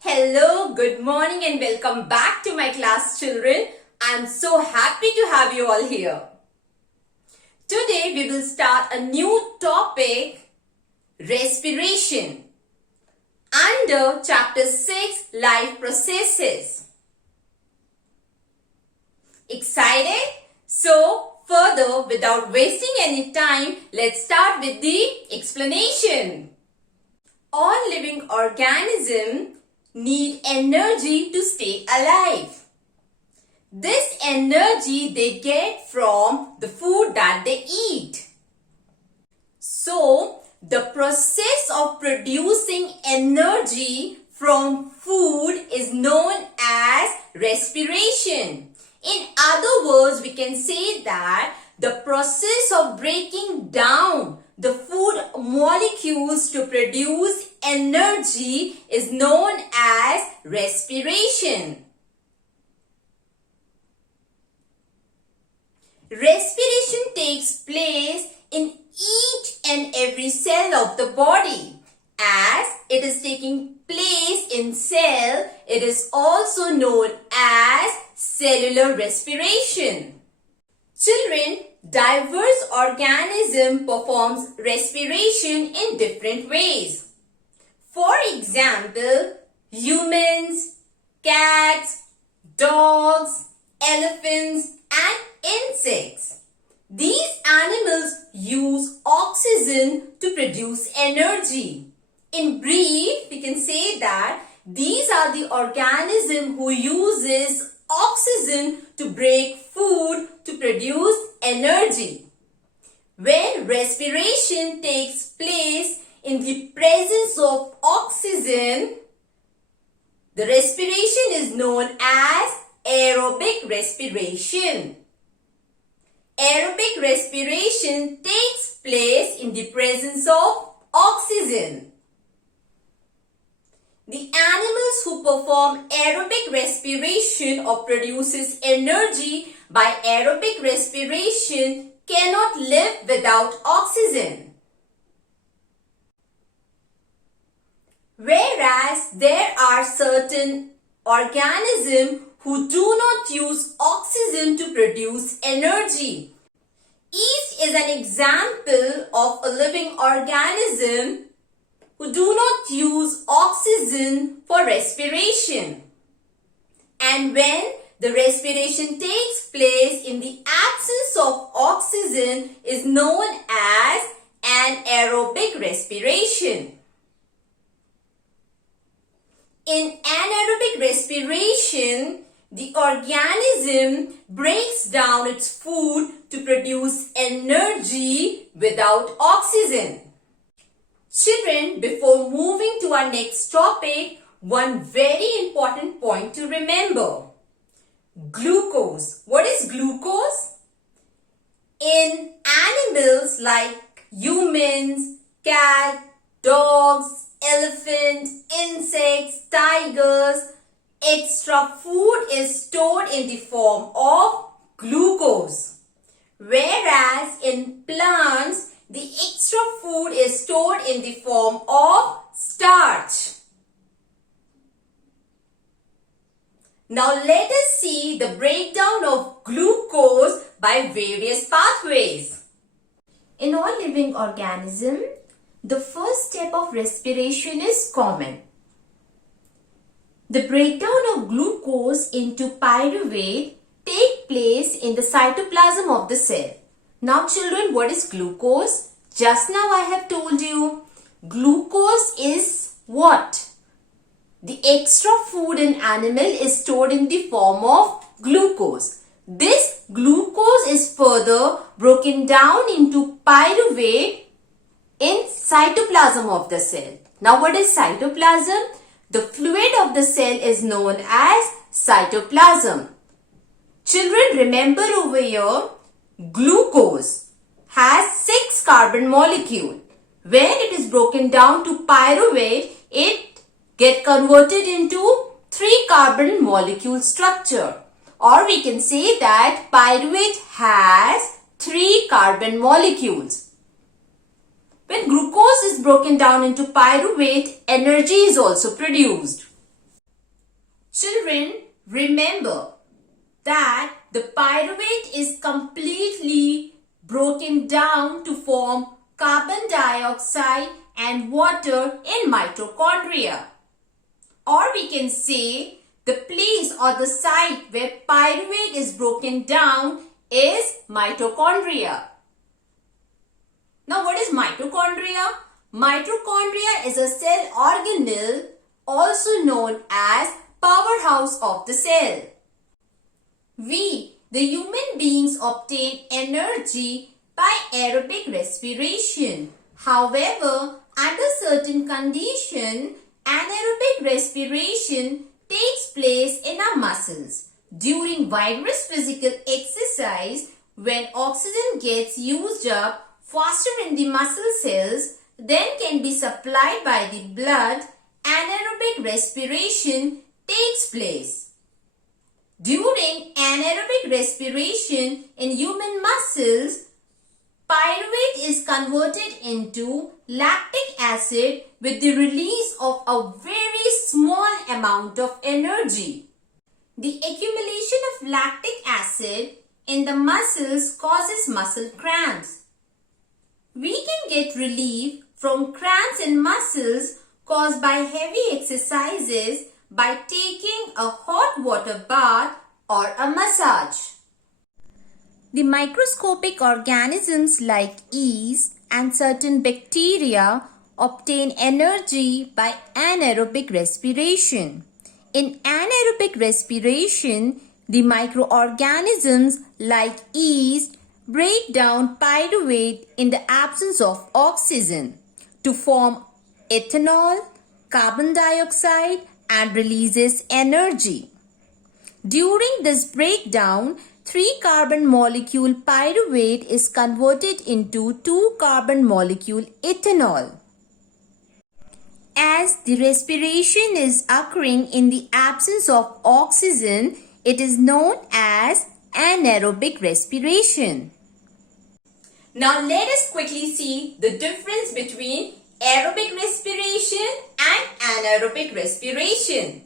Hello, good morning and welcome back to my class, children. I'm so happy to have you all here. Today we will start a new topic, respiration, under chapter 6, life processes. Excited? So, further, without wasting any time, let's start with the explanation. All living organisms need energy to stay alive. This energy they get from the food that they eat. So, the process of producing energy from food is known as respiration. In other words, we can say that the process of breaking down the food molecules to produce energy is known as respiration. Respiration takes place in each and every cell of the body. As it is taking place in cell, it is also known as cellular respiration. Children, diverse organism performs respiration in different ways. For example, humans, cats, dogs, elephants and insects. These animals use oxygen to produce energy. In brief, we can say that these are the organisms who uses oxygen to break food to produce energy. When respiration takes place in the presence of oxygen, the respiration is known as aerobic respiration. Aerobic respiration takes place in the presence of oxygen. The animals who perform aerobic respiration or produces energy by aerobic respiration cannot live without oxygen. Whereas there are certain organisms who do not use oxygen to produce energy. Yeast is an example of a living organism who do not use oxygen for respiration. And when the respiration takes place in the absence of oxygen is known as anaerobic respiration. In anaerobic respiration, the organism breaks down its food to produce energy without oxygen. Children, before moving to our next topic, one very important point to remember. Glucose. What is glucose? In animals like humans, cats, dogs, elephants, insects, tigers, extra food is stored in the form of glucose. Whereas in plants, the extra food is stored in the form of starch. Now let us see the breakdown of glucose by various pathways. In all living organisms, the first step of respiration is common. The breakdown of glucose into pyruvate takes place in the cytoplasm of the cell. Now children, what is glucose? Just now I have told you, glucose is what? The extra food in animal is stored in the form of glucose. This glucose is further broken down into pyruvate in cytoplasm of the cell. Now what is cytoplasm? The fluid of the cell is known as cytoplasm. Children, remember over here, glucose has 6 carbon molecules. When it is broken down to pyruvate, it gets converted into 3 carbon molecule structure. Or we can say that pyruvate has 3 carbon molecules. When glucose is broken down into pyruvate, energy is also produced. Children, remember that the pyruvate is completely broken down to form carbon dioxide and water in mitochondria. Or we can say the place or the site where pyruvate is broken down is mitochondria. Now what is mitochondria? Mitochondria is a cell organelle also known as powerhouse of the cell. We, the human beings, obtain energy by aerobic respiration. However, under certain conditions, anaerobic respiration takes place in our muscles. During vigorous physical exercise, when oxygen gets used up faster in the muscle cells than can be supplied by the blood, anaerobic respiration takes place. During anaerobic respiration in human muscles, pyruvate is converted into lactic acid with the release of a very small amount of energy. The accumulation of lactic acid in the muscles causes muscle cramps. We can get relief from cramps in muscles caused by heavy exercises by taking a hot water bath or a massage. The microscopic organisms like yeast and certain bacteria obtain energy by anaerobic respiration. In anaerobic respiration, the microorganisms like yeast break down pyruvate in the absence of oxygen to form ethanol, carbon dioxide, and releases energy. During this breakdown, 3-carbon molecule pyruvate is converted into 2-carbon molecule ethanol. As the respiration is occurring in the absence of oxygen, it is known as anaerobic respiration. Now let us quickly see the difference between aerobic respiration and anaerobic respiration.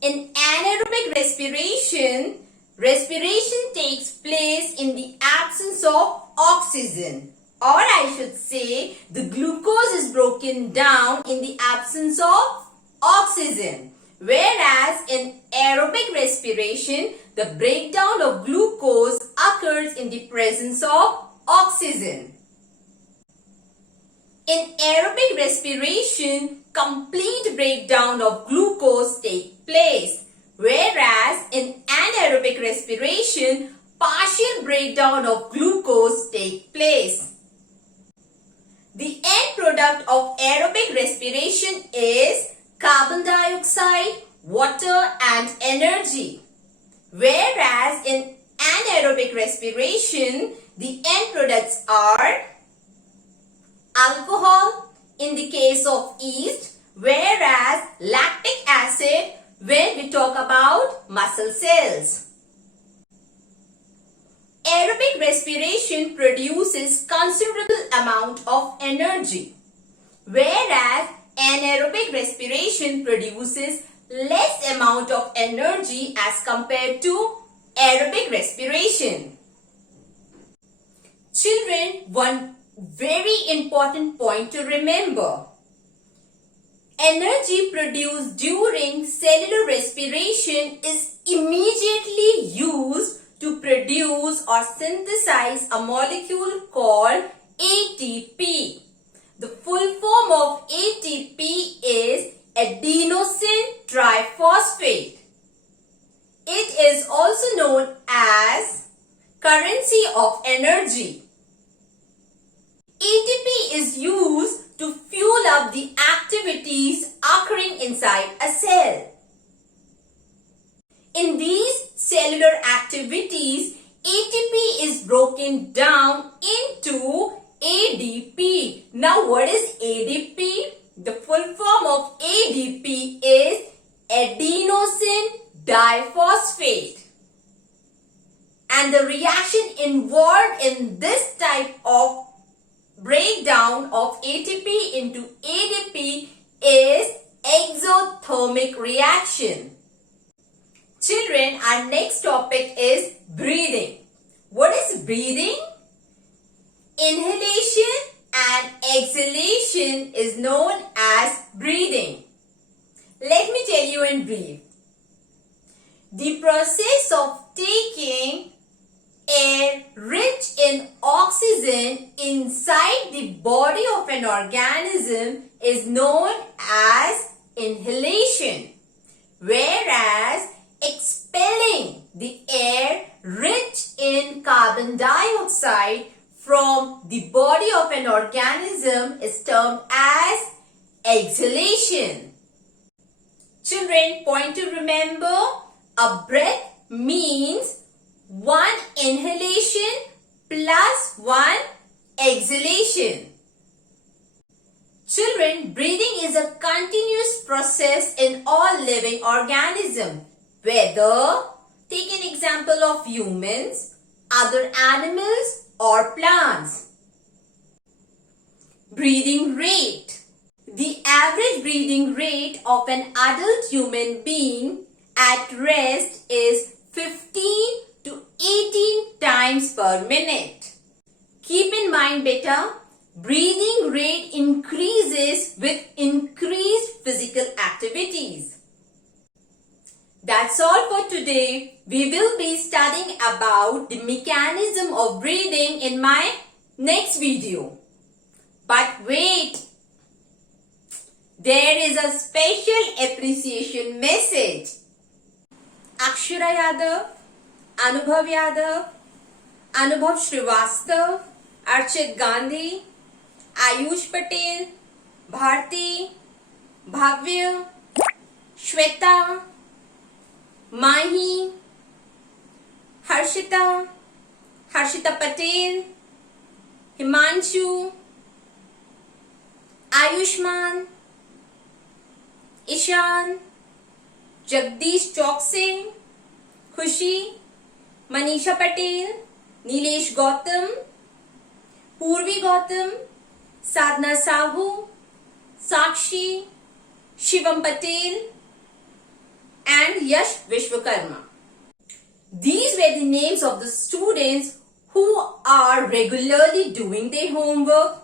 In anaerobic respiration, respiration takes place in the absence of oxygen, or I should say the glucose is broken down in the absence of oxygen. Whereas in aerobic respiration, the breakdown of glucose occurs in the presence of oxygen. In aerobic respiration, complete breakdown of glucose takes place. Whereas in anaerobic respiration, partial breakdown of glucose takes place. The end product of aerobic respiration is carbon dioxide, water and energy. Whereas in anaerobic respiration, the end products are alcohol in the case of yeast, whereas lactic acid when we talk about muscle cells. Aerobic respiration produces considerable amount of energy, whereas anaerobic respiration produces less amount of energy as compared to aerobic respiration. Children, one very important point to remember. Energy produced during cellular respiration is immediately used to produce or synthesize a molecule called ATP. The full form of ATP is adenosine triphosphate. It is also known as currency of energy. ATP is used to fuel up the activities occurring inside a cell. In these cellular activities, ATP is broken down into ADP. Now what is ADP? The full form of ADP is adenosine diphosphate. And the reaction involved in this type of breakdown of ATP into ADP is exothermic reaction. Children, our next topic is breathing. What is breathing? Inhalation and exhalation is known as breathing. Let me tell you in brief. The process of taking air rich in oxygen inside the body of an organism is known as inhalation, whereas expelling the air rich in carbon dioxide from the body of an organism is termed as exhalation. Children, point to remember, a breath means one inhalation plus one exhalation. Children, breathing is a continuous process in all living organisms, whether, take an example of humans, other animals or plants. Breathing rate. The average breathing rate of an adult human being at rest is 15 to 18 times per minute. Keep in mind, beta, breathing rate increases with increased physical activities. That's all for today. We will be studying about the mechanism of breathing in my next video. But wait, there is a special appreciation message. Akshara Yadav, Anubhav Yadav, Anubhav Srivastav, Archit Gandhi, Ayush Patel, Bharti, Bhavya, Shweta, Mahi, Harshita, Harshita Patel, Himanshu, Ayushman, Ishan, Jagdish Chokse, Khushi, Manisha Patel, Nilesh Gautam, Purvi Gautam, Sadhna Sahu, Sakshi, Shivam Patel and Yash Vishwakarma. These were the names of the students who are regularly doing their homework,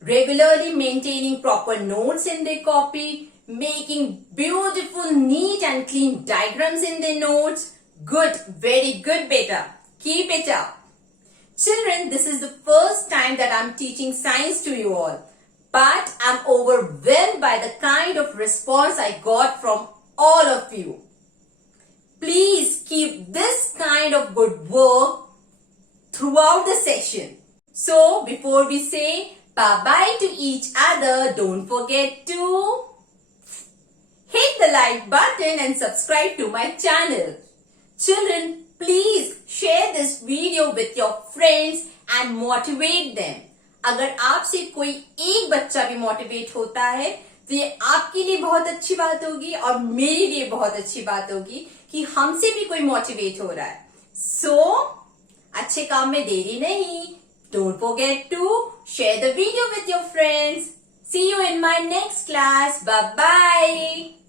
regularly maintaining proper notes in their copy, making beautiful, neat and clean diagrams in their notes. Good, very good, beta. Keep it up. Children, this is the first time that I'm teaching science to you all. But I'm overwhelmed by the kind of response I got from all of you. Please keep this kind of good work throughout the session. So, before we say bye-bye to each other, don't forget to hit the like button and subscribe to my channel. Children, please share this video with your friends and motivate them. अगर आपसे कोई एक बच्चा भी motivate होता है तो ये आपके लिए बहुत अच्छी बात होगी और मेरे लिए बहुत अच्छी बात होगी कि हमसे भी कोई मोटिवेट हो रहा है. So, अच्छे काम में देरी नहीं. Don't forget to share the video with your friends. See you in my next class. Bye-bye.